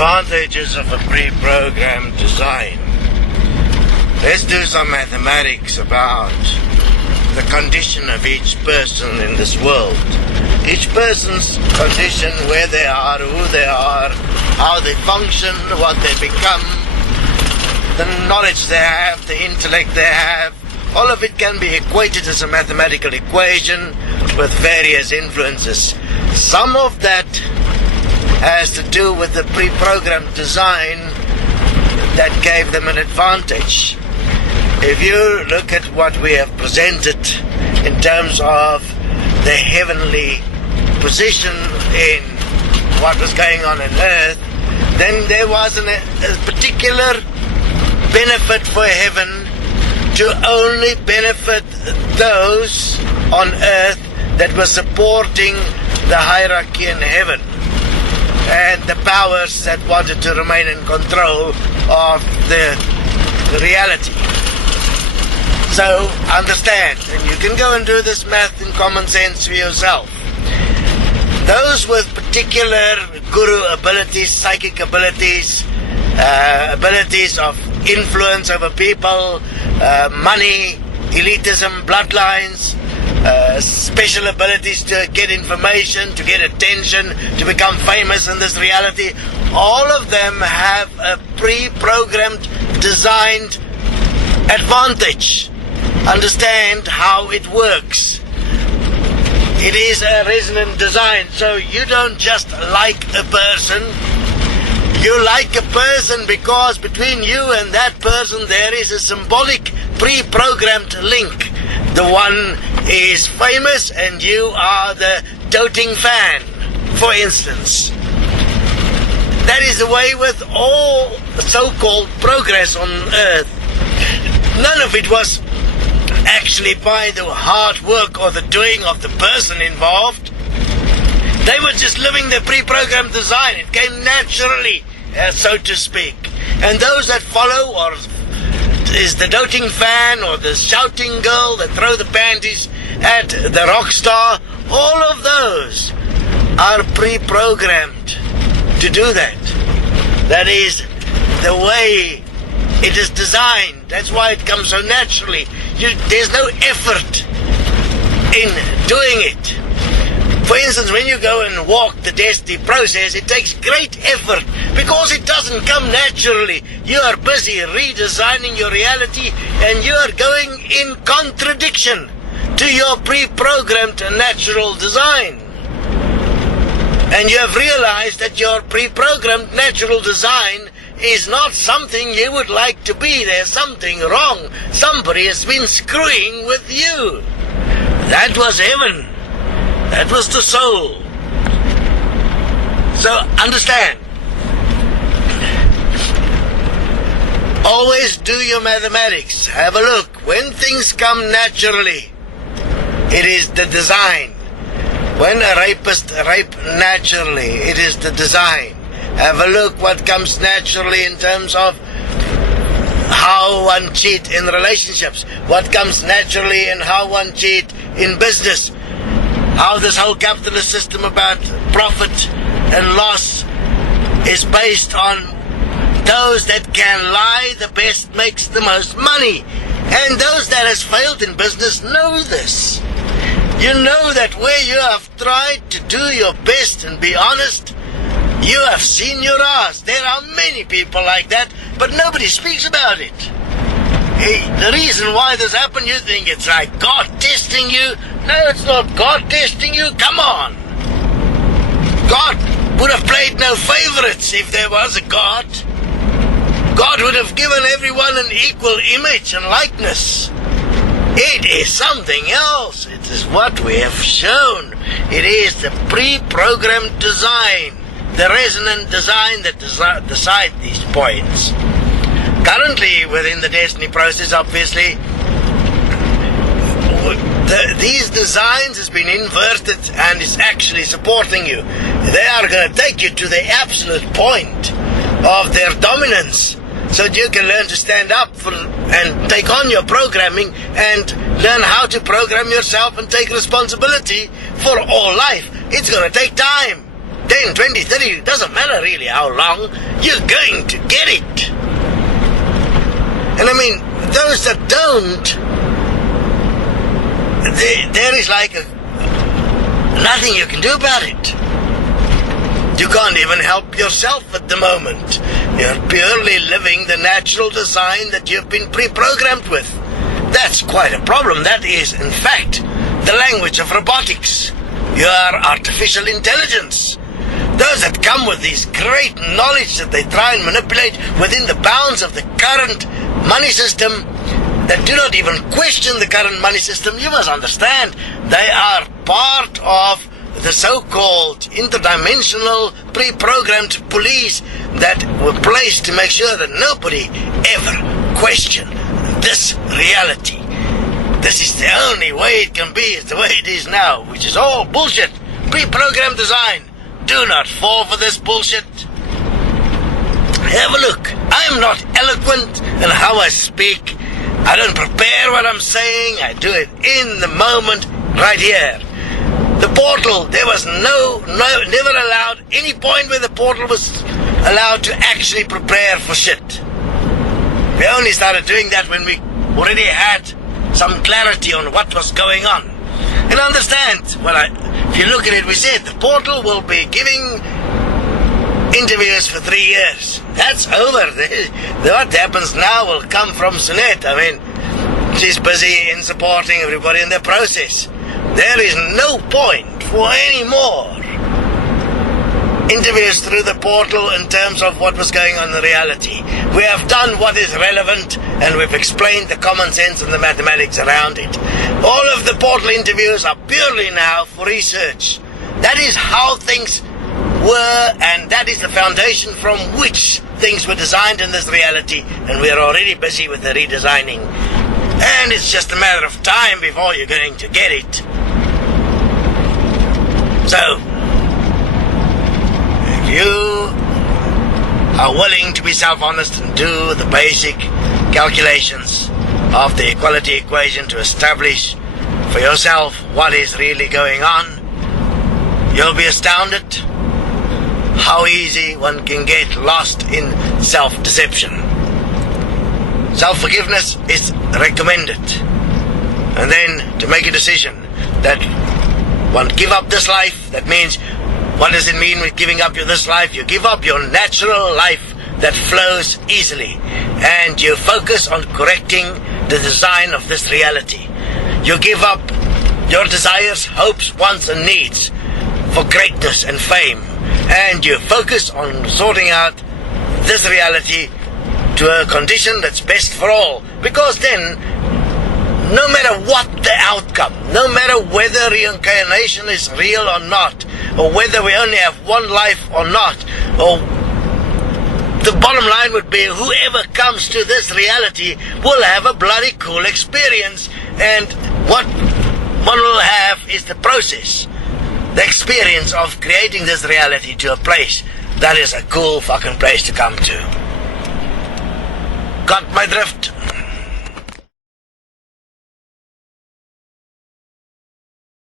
Advantages of a pre-programmed design. Let's do some mathematics about the condition of each person in this world. Each person's condition, where they are, who they are, how they function, what they become, the knowledge they have, the intellect they have, all of it can be equated as a mathematical equation with various influences. Some of that has to do with the pre-programmed design that gave them an advantage. If you look at what we have presented in terms of the heavenly position in what was going on earth, then there was a particular benefit for heaven to only benefit those on earth that were supporting the hierarchy in heaven and the powers that wanted to remain in control of the reality. So understand, and you can go and do this math in common sense for yourself. Those with particular guru abilities, psychic abilities, abilities of influence over people, money, elitism, bloodlines, special abilities to get information, to get attention, to become famous in this reality, all of them have a pre-programmed, designed advantage. Understand how it works. It is a resonant design, so you don't just like a person. You like a person because between you and that person there is a symbolic pre-programmed link. The one is famous and you are the doting fan, for instance. That is the way with all so-called progress on earth. None of it was actually by the hard work or the doing of the person involved. They were just living their pre-programmed design. It came naturally, so to speak. And those that follow, or is the doting fan or the shouting girl that throw the panties at the rock star, all of those are pre-programmed to do that. That is the way it is designed. That's why it comes so naturally. There's no effort in doing it. For instance, when you go and walk the destiny process, it takes great effort because it doesn't come naturally. You are busy redesigning your reality and you are going in contradiction to your pre-programmed natural design. And you have realized that your pre-programmed natural design is not something you would like to be. There's something wrong. Somebody has been screwing with you. That was heaven. That was the soul. So understand. Always do your mathematics. Have a look. When things come naturally, it is the design. When a rapist rape naturally, it is the design. Have a look what comes naturally in terms of how one cheat in relationships. What comes naturally in how one cheat in business. How this whole capitalist system about profit and loss is based on those that can lie the best makes the most money. And those that has failed in business know this. You know that where you have tried to do your best and be honest, you have seen your ass. There are many people like that, but nobody speaks about it. Hey, the reason why this happened, you think it's like God testing you. No, it's not God testing you. Come on. God would have played no favorites if there was a God. God would have given everyone an equal image and likeness. It is something else. It is what we have shown. It is the pre-programmed design, the resonant design that decide these points. Currently, within the destiny process, obviously, these designs has been inverted and is actually supporting you. They are going to take you to the absolute point of their dominance, so that you can learn to stand up and take on your programming and learn how to program yourself and take responsibility for all life. It's going to take time. 10, 20, 30, it doesn't matter really how long, you're going to get it. And I mean, those that don't, there is like nothing you can do about it. You can't even help yourself at the moment. You're purely living the natural design that you've been pre-programmed with. That's quite a problem. That is, in fact, the language of robotics. You are artificial intelligence. Those that come with this great knowledge that they try and manipulate within the bounds of the current money system, that do not even question the current money system, you must understand, they are part of the so-called interdimensional pre-programmed police that were placed to make sure that nobody ever questioned this reality. This is the only way it can be, it's the way it is now, which is all bullshit. Pre-programmed design. Do not fall for this bullshit. Have a look. I'm not eloquent in how I speak. I don't prepare what I'm saying. I do it in the moment, right here. The portal, there was never allowed any point where the portal was allowed to actually prepare for shit. We only started doing that when we already had some clarity on what was going on. And understand, if you look at it, we said the portal will be giving interviews for 3 years. That's over. What happens now will come from Sunette. I mean, she's busy in supporting everybody in the process. There is no point for any more interviews through the portal in terms of what was going on in reality. We have done what is relevant and we've explained the common sense and the mathematics around it. All of the portal interviews are purely now for research. That is how things were, and that is the foundation from which things were designed in this reality, and we are already busy with the redesigning. And it's just a matter of time before you're going to get it. So, if you are willing to be self-honest and do the basic calculations of the equality equation to establish for yourself what is really going on, you'll be astounded how easy one can get lost in self-deception. Self-forgiveness is recommended. And then to make a decision that one give up this life, that means, what does it mean with giving up this life? You give up your natural life that flows easily, and you focus on correcting the design of this reality. You give up your desires, hopes, wants, and needs for greatness and fame, and you focus on sorting out this reality to a condition that's best for all. Because then, no matter what the outcome, no matter whether reincarnation is real or not, or whether we only have one life or not, or the bottom line would be whoever comes to this reality will have a bloody cool experience, and what one will have is the process, the experience of creating this reality to a place that is a cool fucking place to come to. Got my drift?